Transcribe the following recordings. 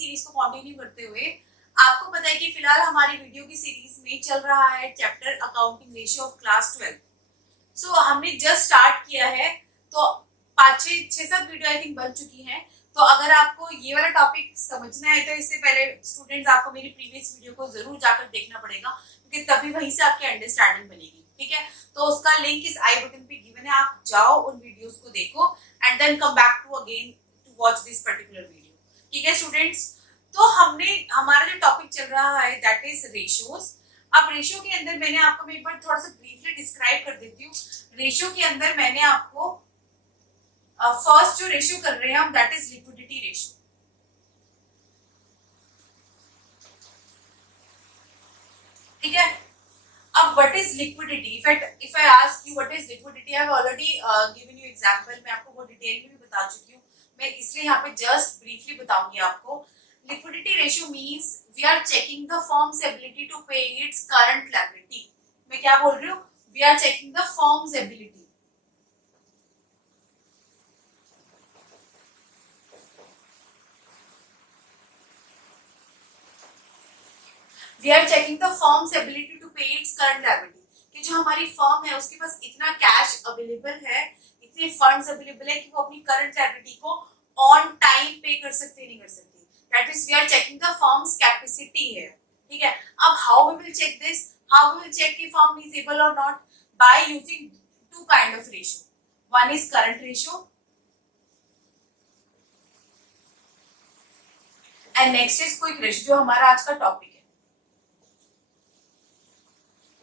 Series को continue करते हुए आपको पता है कि फिलहाल हमारी वीडियो की सीरीज में चल रहा है chapter accounting ratio of class 12। सो हमने जस्ट स्टार्ट किया है, तो 5-6-7 वीडियो आई थिंक बन चुकी हैं। तो अगर आपको ये वाला टॉपिक समझना है तो इससे पहले स्टूडेंट्स आपको मेरी प्रीवियस वीडियो को जरूर जाकर देखना पड़ेगा, क्योंकि तभी वहीं से आपकी अंडरस्टैंडिंग बनेगी। ठीक है, तो उसका लिंक इस आई बटन पे गिवन है, आप जाओ उन वीडियोस को देखो and then come back to again to watch this particular video. ठीक है स्टूडेंट्स, तो हमारा जो टॉपिक चल रहा है दैट इज रेशियोज। अब रेशियो के अंदर मैंने आपको, मैं एक बार थोड़ा सा ब्रीफली डिस्क्राइब कर देती हूँ। रेशियो के अंदर मैंने आपको फर्स्ट जो रेशियो कर रहे हैं हम दैट इज लिक्विडिटी रेशियो। ठीक है, अब what is liquidity? If I ask you what is liquidity, I have already given you example. मैं आपको वो डिटेल में भी बता चुकी हूँ, मैं इसलिए यहाँ पे जस्ट ब्रीफली बताऊंगी आपको। Liquidity ratio means we are checking the firm's ability to pay its current liability. मैं क्या बोल रही हूँ? We are checking the firm's ability, we are checking the firm's ability to pay its current liability, कि जो हमारी firm है उसके पास इतना कैश अवेलेबल है, इतने फंड्स अवेलेबल है कि वो अपनी करंट लायबिलिटी को ऑन टाइम पे कर सकते नहीं कर सकती। That is we are checking the firm's capacity है। ठीक है, अब how we will check this? How we will check कि फर्म इज एबल और not? By using two kind of ratio. One is current ratio and next is quick ratio, जो हमारा आज का टॉपिक है।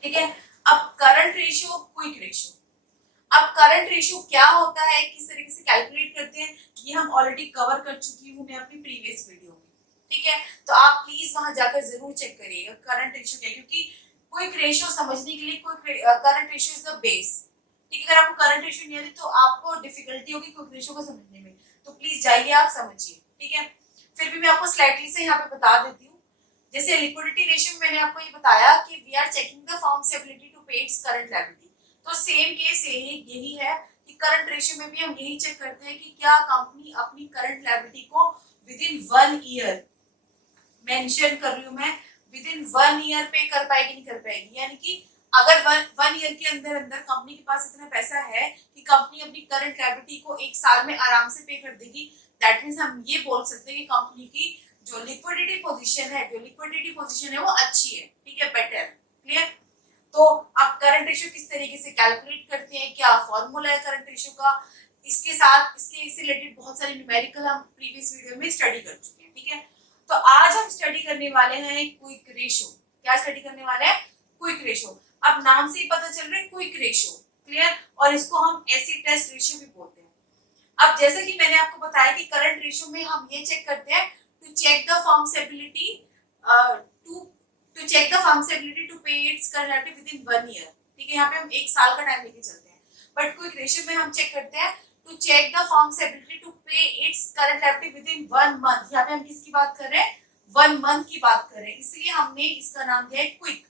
ठीक है, अब करंट रेशियो, क्विक रेशियो। अब करंट रेशियो क्या होता है, किस तरीके से कैलकुलेट करते हैं, ये हम ऑलरेडी कवर कर चुकी हूँ मैं अपनी प्रीवियस वीडियो में। ठीक है, तो आप प्लीज वहां जाकर जरूर चेक करिएगा करंट रेशियो क्या है, क्योंकि क्विक रेशियो समझने के लिए current ratio is the base. ठीक है, अगर आपको करंट रेशियो नहीं आती तो आपको डिफिकल्टी होगी क्विक रेशियो को समझने में, तो प्लीज जाइए आप समझिए। ठीक है, फिर भी मैं आपको स्लाइडली से यहाँ पे बता देती हूँ। जैसे लिक्विडिटी रेशियो में मैंने आपको ये बताया कि we are checking the firm's ability to pay its current liability, तो सेम केस यही है कि करंट रेशियो में भी हम यही चेक करते हैं कि क्या कंपनी अपनी करंट लायबिलिटी को विद इन 1 ईयर, मेंशन कर रही हूँ मैं, विद इन 1 ईयर पे कर पाएगी नहीं कर पाएगी। यानी कि अगर 1 ईयर के अंदर अंदर कंपनी के पास इतना पैसा है कि कंपनी अपनी करंट लायबिलिटी को 1 साल में आराम से पे कर देगी, दैट मींस हम ये बोल सकते हैं कि कंपनी की जो लिक्विडिटी पोजीशन है वो अच्छी है। ठीक है, बेटर, क्लियर। तो आप करंट रेशियो किस तरीके से कैलकुलेट करते हैं, क्या फॉर्मूला है करंट रेशियो का, इसके साथ इससे रिलेटेड बहुत सारे न्यूमेरिकल हम प्रीवियस वीडियो में स्टडी कर चुके हैं। ठीक है, तो आज हम स्टडी करने वाले हैं क्विक रेशियो। क्या स्टडी करने वाले हैं? Quick ratio. अब नाम से ही पता चल रहा है क्विक रेशियो, क्लियर, और इसको हम एसिड टेस्ट रेशियो भी बोलते हैं। अब जैसे कि मैंने आपको बताया कि करंट रेशियो में हम ये चेक करते हैं to check the firm's ability to check the firm's ability to pay its current liability within 1 year। ठीक है, यहाँ पे हम 1 साल का टाइम लेके चलते हैं, बट क्विक रेशियो में हम चेक करते हैं to check the firm's ability to pay its current liability within 1 month। यहाँ पे हम किसकी बात कर रहे हैं? 1 month की बात कर रहे हैं, इसलिए हमने इसका नाम दिया है क्विक।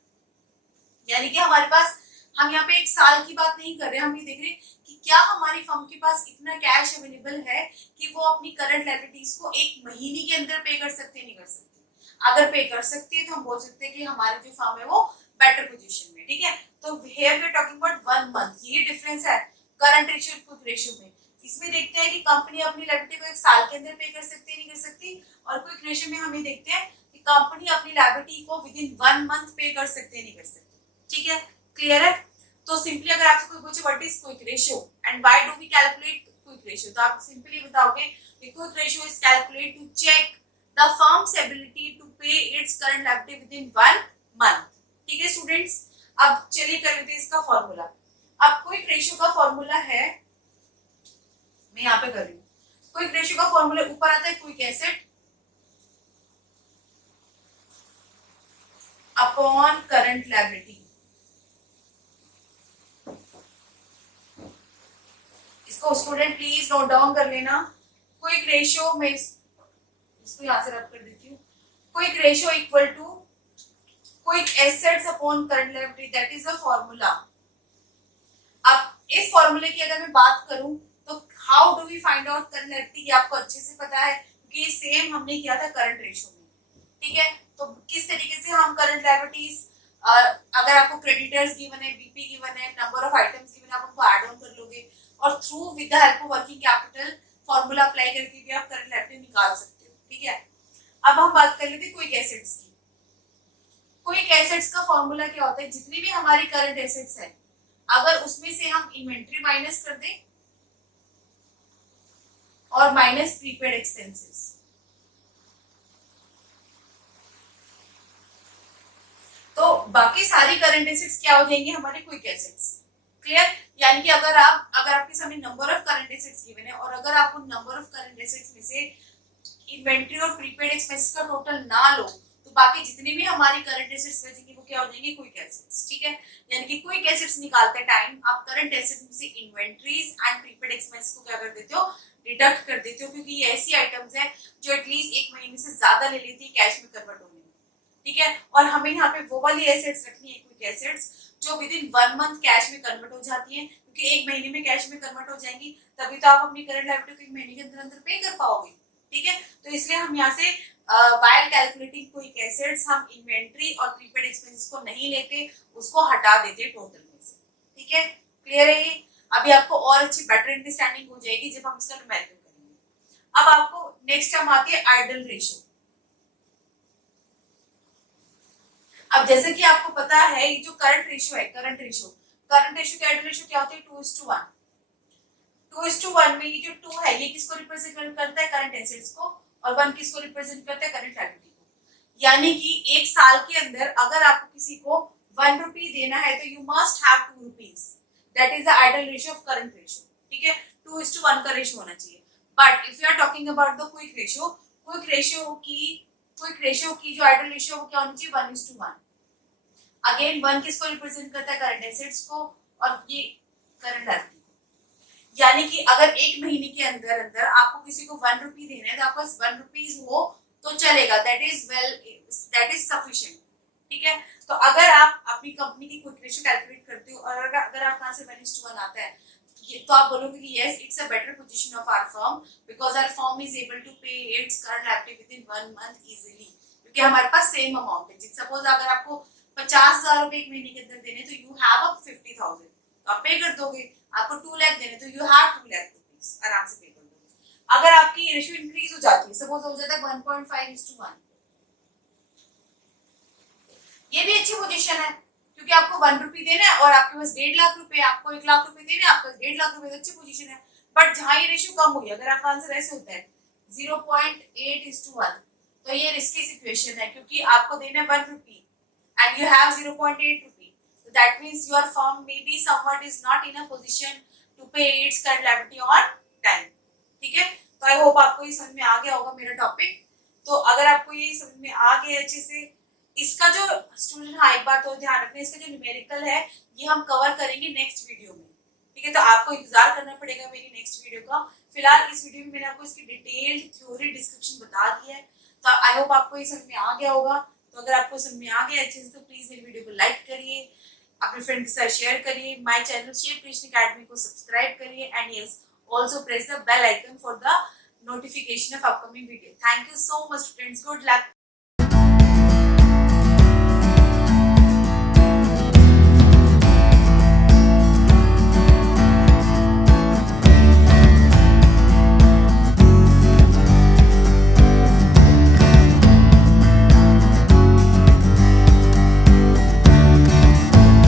यानी कि हमारे पास, हम यहाँ पे 1 साल की बात नहीं कर रहे, हम ये देख रहे हैं कि क्या हमारी फर्म के पास इतना कैश अवेलेबल है कि वो अपनी करंट लायबिलिटीज को 1 महीने के अंदर पे कर सकते नहीं कर सकते। अगर पे कर सकती है तो हम बोल सकते हैं कि हमारी जो फर्म है वो बेटर पोजीशन में। ठीक है, तो here we are talking about 1 month. ये डिफरेंस है करंट रेशियो और क्विक रेशियो में। इसमें देखते हैं कि कंपनी अपनी लायबिलिटी को 1 साल के अंदर पे कर सकती है नहीं कर सकती, और क्विक रेशियो में हम ये देखते हैं कि कंपनी अपनी लायबिलिटी को विद इन 1 मंथ पे कर सकते नहीं कर सकती। ठीक है, क्लियर है। तो सिंपली अगर आपसे कोई पूछे what is quick ratio and why do we calculate quick ratio, तो आप सिंपली बताओगे कि quick ratio is calculate to check the firm's ability to pay its current liability within 1 month. ठीक है स्टूडेंट्स, अब चलिए कर लेते हैं इसका फॉर्मूला। अब क्विक रेशियो का फॉर्मूला है, मैं यहाँ पे कर रही हूँ, क्विक रेशियो का फॉर्मूला ऊपर आता है quick asset upon current liability. इसको स्टूडेंट प्लीज नोट डाउन कर लेना। क्विक रेशियो में इसको यहां से रब कर देती हूँ। Quick ratio equal to quick assets upon current liability, that is a formula. अब इस फॉर्मूले की अगर मैं बात करूं तो how do we find out current liability, ये आपको अच्छे से पता है क्योंकि सेम हमने किया था करंट रेशियो में, ठीक है। तो किस तरीके से हम करंट लायबिलिटीज, अगर आपको क्रेडिटर्स गिवन है, बीपी गिवन है, नंबर ऑफ आइटम्स गिवन है, आप उनको ऐड ऑन कर लोगे और through with the help of working capital formula apply करके भी आप करंट लायबिलिटी निकाल सकते हो, ठीक है। अब हम बात कर लेते हैं क्विक एसेट्स की। क्विक एसेट्स का फॉर्मूला क्या होता है, जितनी भी हमारी करंट एसेट्स है अगर उसमें से हम इन्वेंट्री माइनस कर दें और माइनस प्रीपेड एक्सपेंसेस, तो बाकी सारी करंट एसेट्स क्या हो जाएंगी, हमारी क्विक एसेट्स। क्लियर? यानी कि अगर आपके सामने number of current assets given है और अगर आप उन नंबर ऑफ करंट एसेट्स में से इन्वेंट्री और प्रीपेड एक्सपेंसेस का टोटल ना लो, तो बाकी जितनी भी हमारी करंट एसेट्स बचेंगी वो क्या हो जाएंगी, क्विक एसेट्स, ठीक है। यानी कि क्विक एसेट्स निकालते टाइम आप करंट एसेट्स में से इन्वेंट्रीज एंड प्रीपेड एक्सपेंसेस को क्या कर देते हो, डिडक्ट कर देते हो, क्योंकि ये ऐसी आइटम्स है जो एटलीस्ट 1 महीने से ज्यादा ले लेती है कैश में कन्वर्ट होने में, ठीक है। और हमें यहाँ पे वो वाली एसेट्स रखनी है, क्विक एसेट्स, जो विद इन 1 मंथ कैश में कन्वर्ट हो जाती है, क्योंकि 1 महीने में कैश में कन्वर्ट हो जाएंगी तभी तो आप अपनी करंट लायबिलिटी को 1 महीने के अंदर अंदर पे कर पाओगे, ठीक है। तो इसलिए हम यहाँ से व्हाइल कैलकुलेटिंग क्विक एसेट्स हम इन्वेंट्री और प्रीपेड एक्सपेंसेस को नहीं लेते, उसको हटा देते टोटल में से, ठीक है। क्लियर है ये? अभी आपको और अच्छी बेटर अंडरस्टैंडिंग हो जाएगी जब हम इसका न्यूमेरिकल करेंगे। अब आपको नेक्स्ट हम आती है आइडल रेशियो। अब जैसे कि आपको पता है ये जो करंट रेशियो है, करंट रेशियो की आइडल रेशियो क्या होती है, 2:1। 2:1 में ये जो 2 है ये किसको रिप्रेजेंट करता है, करंट एसेट्स को, और 1 किसको रिप्रेजेंट करता है, करंट लायबिलिटी को। यानी कि 1 साल के अंदर अगर आपको किसी को 1 रुपी देना है तो you must have 2 rupees, that is the ideal ratio of current ratio, ठीक है। 2:1 का रेशियो होना चाहिए। But if you are talking about the quick ratio, quick ratio की जो आइडल रेशियो वो क्या होनी चाहिए, 1:1। अगेन 1 किसको रिप्रेजेंट करता है, करंट एसेट्स को, और ये करंट लायबिलिटी। यानी कि अगर 1 महीने के अंदर अंदर आपको किसी को 1 रुपी देना है तो आपके पास 1 रुपीज हो तो चलेगा, दैट इज सफिशिएंट, ठीक है। तो अगर आप अपनी कंपनी की क्विक रेशियो कैलकुलेट करते हो और अगर आपका आंसर 1:1 आता है तो आप बोलोगे कि yes it's a better position of our firm because our firm is able to pay its current liability within 1 month easily, क्योंकि हमारे पास सेम अमाउंट है। सपोज अगर आपको 50,000 रुपए 1 महीने के अंदर देने तो यू हैव अप 50,000, तो आप पे कर दोगे। आपको 2 लाख देने तो यू हैव 2 लाख रुपीस, आराम से पे कर दोगे। अगर आपकी रेशियो इंक्रीज हो जाती है, सपोज हो जाता है 1.5:1, ये भी अच्छी पोजीशन है क्योंकि आपको 1 रुपी देना है और आपके पास 1.5 लाख रुपए, आपको 1 लाख रुपए देने, आपके पास 1.5 लाख रुपए, अच्छी पोजीशन है। बट जहां ये रेशियो कम हुई, अगर आपका आंसर ऐसे होता है 0.8:1, तो ये रिस्की सिचुएशन है क्योंकि आपको देना है 1 रुपी and you have 0.8 rupee, so that means your firm maybe somewhat is not in a position to pay its current liability on time, ठीक है। तो आई होप आपको ये समझ में आ गया होगा मेरा टॉपिक। तो अगर आपको ये समझ में आ गया अच्छे से, इसका जो स्टूडेंट, हाँ एक बात और ध्यान रखना, इसका जो न्यूमेरिकल है ये हम कवर करेंगे नेक्स्ट वीडियो में, ठीक है। तो आपको इंतजार करना पड़ेगा मेरी नेक्स्ट वीडियो का। फिलहाल इस वीडियो में मैंने आपको इसकी डिटेल्ड थ्योरी डिस्क्रिप्शन बता दी है, तो आई होप आपको ये समझ में आ गया होगा। तो अगर आपको समझ में आ गया अच्छे से तो प्लीज मेरी वीडियो को लाइक करिए, अपने फ्रेंड के साथ शेयर करिए, my channel Shape Creation Academy को सब्सक्राइब करिए and yes also press the bell icon for the notification of upcoming video. Thank you so much, friends. Good luck.